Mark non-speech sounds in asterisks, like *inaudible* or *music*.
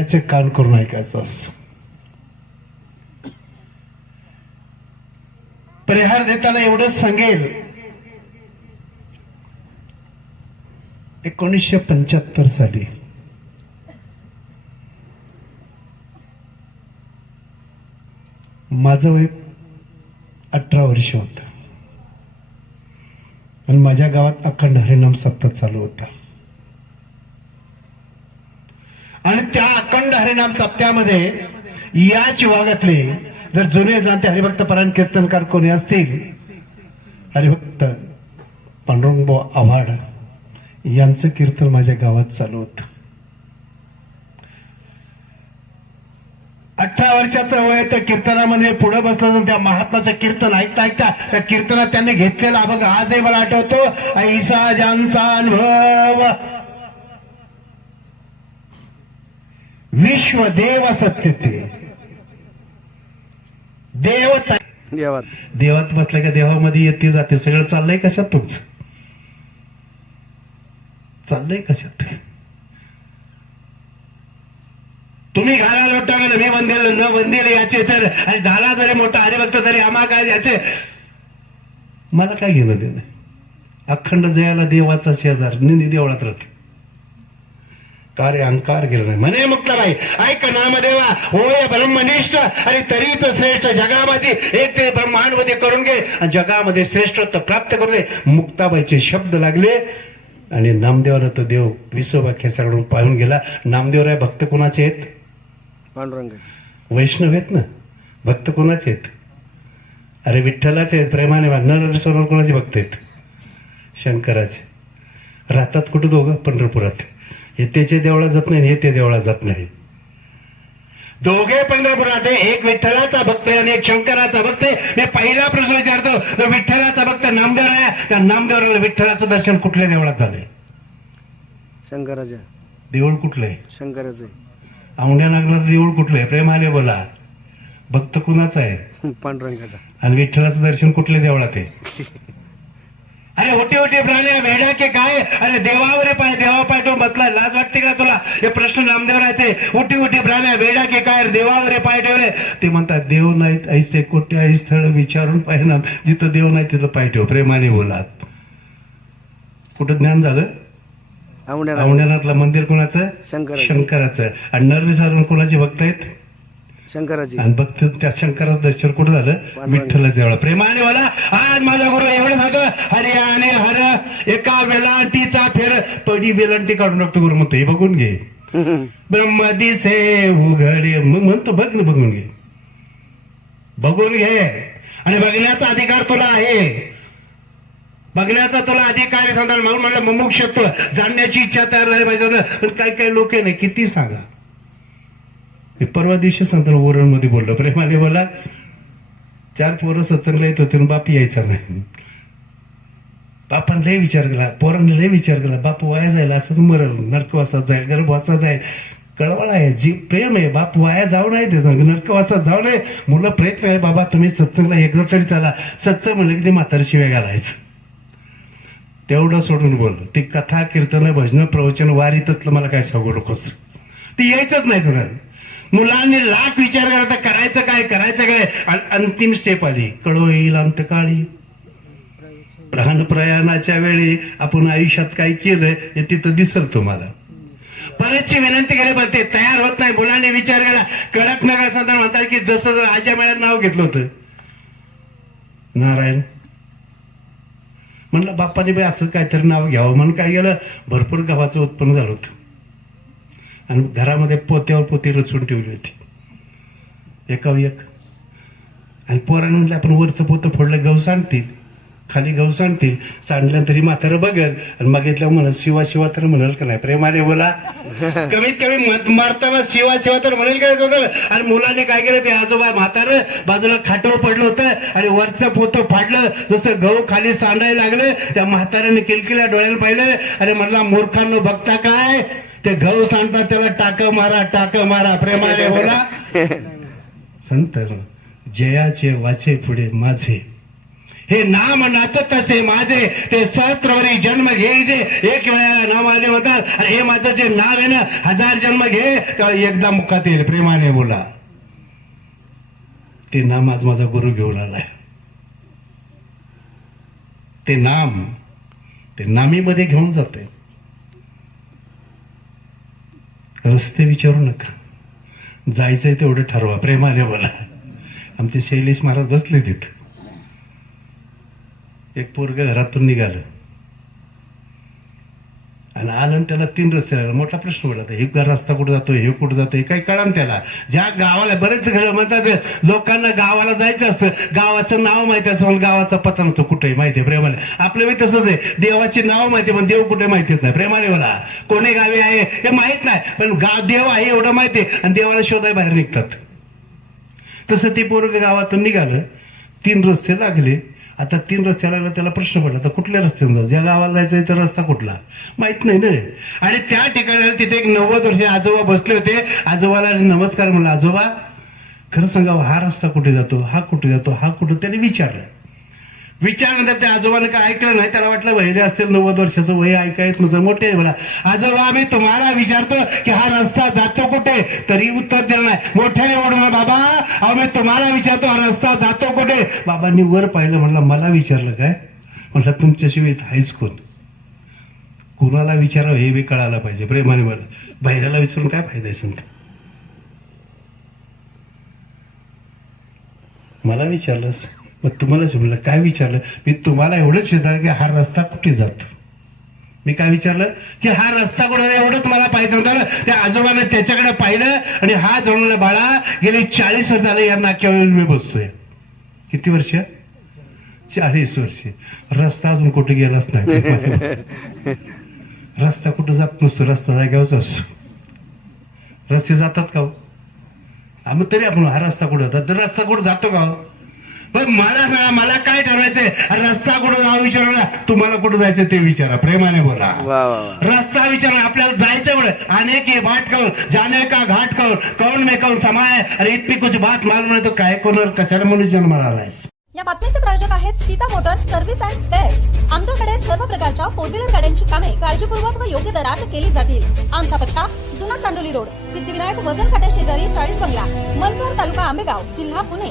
सगळ्याचे कान करून ऐकायचं असतं परिहार देताना एवढंच सांगेल. एकोणीसशे पंच्याहत्तर साली. माझं वय अठरा वर्ष होतं. आणि माझ्या गावात अखंड हरिनाम सतत चालू होता. आणि त्या अखंड हरिनाम सप्त्यामध्ये या विभागातले जर जुने जाणते हरिभक्त परायण कीर्तनकार कोणी असतील? हरिभक्त पांडुरंगभाऊ आव्हाड यांचं कीर्तन माझ्या गावात चालू होत. अठरा वर्षाचं वय त्या कीर्तनामध्ये पुढे बसलो त्या महात्माचं कीर्तन ऐकता ऐकता त्या कीर्तनात त्यांनी घेतलेला बघ आजही मला आठवतो ऐसा ज्यांचा अनुभव विश्वदेव सत्य ते देवता देवात देवात बसल्या का देवामध्ये येते जाते सगळं चाललंय कशात तुमचं चाललंय कशात तुम्ही घाला लोटांगण मी वंदेल न वंदेल याचे तर आणि झाला जरी मोठा हरिभक्त तरी आम्हा काय याचे मला काय घेणं देणं अखंड जयाला देवाचा शेजार निंदी देवळात राहते कार्य अंकार गेलं नाही. म्हणे मुक्ताबाई ऐक नामदेवा होय ब्रह्मनिष्ठ आणि तरीच श्रेष्ठ जगामध्ये एक ते ब्रह्मांडमध्ये करून घे आणि जगामध्ये श्रेष्ठत्व प्राप्त करून दे. मुक्ताबाईचे शब्द लागले आणि नामदेवाला तो देव विसोबा खेसाकडून पाहून गेला. नामदेवराय भक्त कोणाचे आहेत? पांडुरंग. वैष्णव आहेत ना? भक्त कोणाचे आहेत? अरे विठ्ठलाचे आहेत प्रेमाने नर कोणाचे भक्त आहेत? शंकराचे. राहतात कुठं दोघं? पंढरपुरात. हे त्याचे देवळात जात नाही हे ते देवळात जात नाही. दोघे पंढरपुरात एक विठ्ठलाचा भक्त आहे आणि एक शंकराचा भक्त आहे. मी पहिला प्रश्न विचारतो तो विठ्ठलाचा भक्त नामदेव आहे त्या नामदेवराला विठ्ठलाचं दर्शन कुठल्या देवळात झालंय? शंकराच्या देऊळ कुठलं आहे? शंकराचं. औंढ्या नागनाचं देऊळ कुठलं आहे? प्रेमाने बोला. भक्त कुणाचा आहे? *laughs* पांडुरंगाचा. आणि विठ्ठलाचं दर्शन कुठल्या देवळात आहे? *laughs* अरे होते होते प्राण्या वेडा के काय? अरे देवावर पाय देवा पाठवून बसलाय लाज वाटते का तुला? हे प्रश्न नामदेवरायचे उठी उठी प्राण्या वेडा के काय? देवावर पाय ठेवले. ते म्हणतात देव नाहीत ऐसे कोटे आई स्थळ विचारून पाहिजे जिथं देव नाही तिथं पाय ठेव. प्रेमाने बोलात. कुठं ज्ञान झालं? औंढ्यानाथला मंदिर कोणाचं? शंकराचं. शंकराचं. आणि नररी सारून कोणाचे भक्त आहेत? शंकराची आणि भक्त त्या शंकराचं दर्शन कुठं झालं? विठ्ठलाच्या देवळा प्रेमाने मला आज माझा गुरु एवढं म्हणतो हरियाने हर एका वेलांटीचा फेर. पडी वेलांटी काढून टाकतो गुरु म्हणतो हे बघून घे. *laughs* ब्रह्म दिसे उघडे. मग म्हणतो बघ ना बघून घे. बघून घे. आणि बघण्याचा अधिकार तुला आहे. बघण्याचा तुला अधिकार सांगताना म्हणून म्हणलं मुमुक्षत्व. जाणण्याची इच्छा तयार झाली पाहिजे. काही काही लोक आहे ना किती सांगा. मी परवा दिवशी सांगताना ओरणमध्ये बोललो. प्रेमाने बोला चार पोरं सत्संगला येत होते बाप यायचा नाही. बापान लय विचार केला पोरांनी लय विचार केला बाप वाया जायला असंच मरल नरकवासात जाईल गर्भवासात जाईल कळवळ आहे जी प्रेम आहे बाप वाया जाऊ नये ते नरकवासात जाऊ नये. मुलं प्रयत्न आहे बाबा तुम्ही सत्संगला एकदा तरी चला. सत्संग म्हणलं की ते म्हातार शिवाय घालायचं. तेवढं सोडून बोल ती कथा कीर्तन भजन प्रवचन वारीतच मला काय सांगू नकोस. ती यायचंच नाही सगळं मुलांनी लाख विचार करा तर करायचं काय करायचं काय? आणि अंतिम स्टेप आली. कळो येईल अंतकाळी. प्राण प्रयाणाच्या वेळी आपण आयुष्यात काय केलंय हे तिथं दिसल तुम्हाला. परतची विनंती केली पण ते तयार होत नाही. मुलांनी विचार केला. कळत नगर संतान म्हणतात की जसं जर आजच्या मेळ्यात नाव घेतलं होतं. नारायण. म्हणलं बाप्पाने बाई असं काहीतरी नाव घ्यावं म्हणून काय गेलं भरपूर गव्हाचं उत्पन्न झालं होतं. आणि घरामध्ये पोत्यावर पोती रचून ठेवली होती. एकावर एक. आणि पोरानं म्हणलं आपण वरचं पोतं फोडलं गहू सांडतील. खाली गहू सांडतील. सांडल्यानंतर ही म्हातारं बघल. आणि मागितल्यावर म्हणत शिवा शिवा तर म्हणाल का नाही? प्रेमाने बोला. *laughs* कमीत कमी मत- मारताना शिवा शिवा तर म्हणेल काय होतं आणि मुलाने काय केलं ते आजोबा म्हातारं बाजूला खाटवर पडलं होतं आणि वरचं पोतं फाडलं. जसं गहू खाली सांडायला लागलं त्या म्हाताऱ्याने किलकिल्या डोळ्याला पाहिलं आणि म्हणला मूर्खांनो बघता काय? ते गहू सांडतात त्याला टाक मारा टाक मारा प्रेमाने बोला. *laughs* संत जयाचे वाचे पुढे माझे. हे नाम नाचत असे माझे ते सहस्त्रवरी जन्म घ्यायचे. एक वेळा नाम आले म्हणतात हे माझं जे नाव आहे ना हजार जन्म घे. तर एकदा मुखात येईल प्रेमाने बोला. ते नाम आज माझा गुरु घेऊन आलाय. ते नाम ते नामीमध्ये घेऊन जाते. रस्ते विचारू नका. जायचंय तेवढं ठरवा प्रेमाने बोला. आमचे शैलेश महाराज बसले तिथं एक पोरग घरातून निघालं. आणि आलं आणि त्याला तीन रस्ते लागले. मोठा प्रश्न पडला हे रस्ता कुठं जातो हे कुठं जातो हे काही कळा त्याला. ज्या गावाला बरेच घरं म्हणतात लोकांना गावाला जायचं असतं. गावाचं नाव माहिती असं पण गावाचा पत्ता नसतो कुठेही माहिती आहे प्रेमाने. आपलं बी तसंच आहे. देवाची नाव माहिती पण देव कुठे माहितीच नाही. प्रेमाने मला कोणी गावी आहे हे माहीत नाही पण गाव देव आहे एवढं माहिती आहे. आणि देवाला शोधाय बाहेर निघतात. तसं ते पोरग गावातून निघालं. तीन रस्ते लागले. आता तीन रस्ते लागले त्याला प्रश्न पडला तर कुठल्या रस्त्याने जाऊ? ज्या गावाला जायचं तर रस्ता कुठला? माहीत नाही ना. आणि त्या ठिकाणी तिथे एक नव्वद वर्षे आजोबा बसले होते. आजोबाला नमस्कार म्हणला आजोबा खरं सांगा हा रस्ता कुठे जातो? हा कुठे जातो? हा कुठे? त्याने विचारलं. विचारल्यानंतर त्या आजोबाने काय ऐकलं नाही त्याला वाटलं वैरे असतील नव्वद वर्षाचं वय ऐकायच नसं मोठे आहे मला आजोबा आम्ही तुम्हाला विचारतो की हा रस्ता जातो कुठे? तरी उत्तर दिलं नाही. मोठ्याने ओढणार बाबा आम्ही तुम्हाला विचारतो हा रस्ता जातो कुठे? बाबांनी वर पाहिलं म्हणलं मला विचारलं काय? म्हटलं तुमच्याशिवाय आहेच कोण? कुणाला विचारावं हे बी कळायला पाहिजे. प्रेमाने मला बहिऱ्याला विचारून काय फायदा आहे सांगता मला विचारलंस? मग तुम्हाला म्हणलं काय विचारलं? मी तुम्हाला एवढंच विचारलं की हा रस्ता कुठे जातो? मी काय विचारलं? की हा रस्ता कुठे एवढंच मला पाहिजे होतं. त्या आजोबाने त्याच्याकडे पाहिलं आणि हा जणूला बाळा गेली चाळीस वर्ष झाले या नाक्यावर मी बसतोय. किती वर्ष? चाळीस वर्ष. रस्ता अजून कुठे गेलाच नाही. *laughs* रस्ता कुठं जात नसतो. रस्ता जाग्यावरच असतो. रस्ते जातात का हो? मग तरी आपण हा रस्ता कुठं होता तर रस्ता कुठं जातो का हो? पण मला ना मला काय ठरवायचंय? रस्ता कुठं जाऊ विचारला तुम्हाला कुठं जायचं ते विचारा प्रेमाने बोला. वा वा वा. रास्ता विचार आपल्याला जायचं एवढं. अनेक ये बाट कौन जाने का घाट कौन कौन में कौन समाय अरे इतनी कुछ बात मालूम नाही तो काय कोण कशाला म्हणून जन्माला आलायस या बातमीचे प्रायोजक आहेत Sita motors service and spares आमच्याकडे सर्व प्रकारच्या फोर व्हीलर गाड्यांची कामे काळजीपूर्वक व योग्य दरात केली जातील. आमचा पत्ता जुना चांदोली रोड. सिद्धिविनायक वजन काट्या शेजारी चाळीस बंगला मनसर तालुका आंबेगाव जिल्हा पुणे.